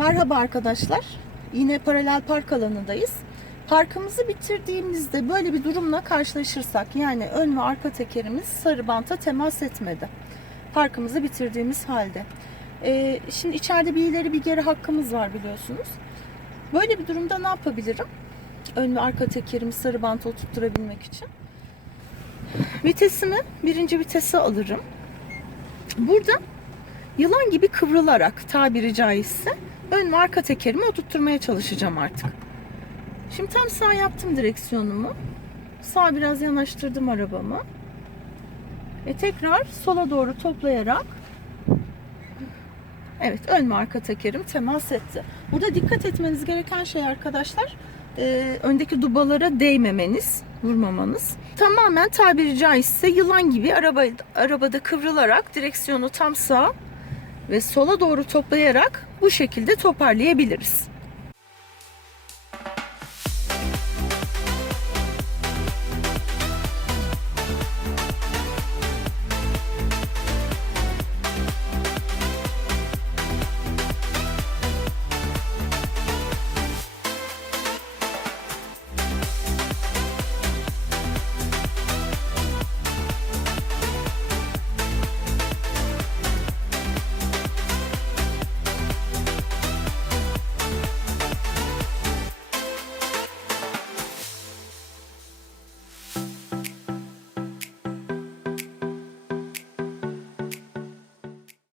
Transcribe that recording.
Merhaba arkadaşlar. Yine paralel park alanındayız. Parkımızı bitirdiğimizde böyle bir durumla karşılaşırsak yani ön ve arka tekerimiz sarı banta temas etmedi. Parkımızı bitirdiğimiz halde. Ee, şimdi içeride bir ileri bir geri hakkımız var biliyorsunuz. Böyle bir durumda ne yapabilirim? Ön ve arka tekerimi sarı banta oturtturabilmek için. Vitesimi birinci vitese alırım. Burada yılan gibi kıvrılarak tabiri caizse ön ve arka tekerimi oturtturmaya çalışacağım artık. Şimdi tam sağ yaptım direksiyonumu. Sağ biraz yanaştırdım arabamı. E tekrar sola doğru toplayarak Evet ön ve arka tekerim temas etti. Burada dikkat etmeniz gereken şey arkadaşlar e, öndeki dubalara değmemeniz, vurmamanız. Tamamen tabiri caizse yılan gibi araba, arabada kıvrılarak direksiyonu tam sağ ve sola doğru toplayarak bu şekilde toparlayabiliriz.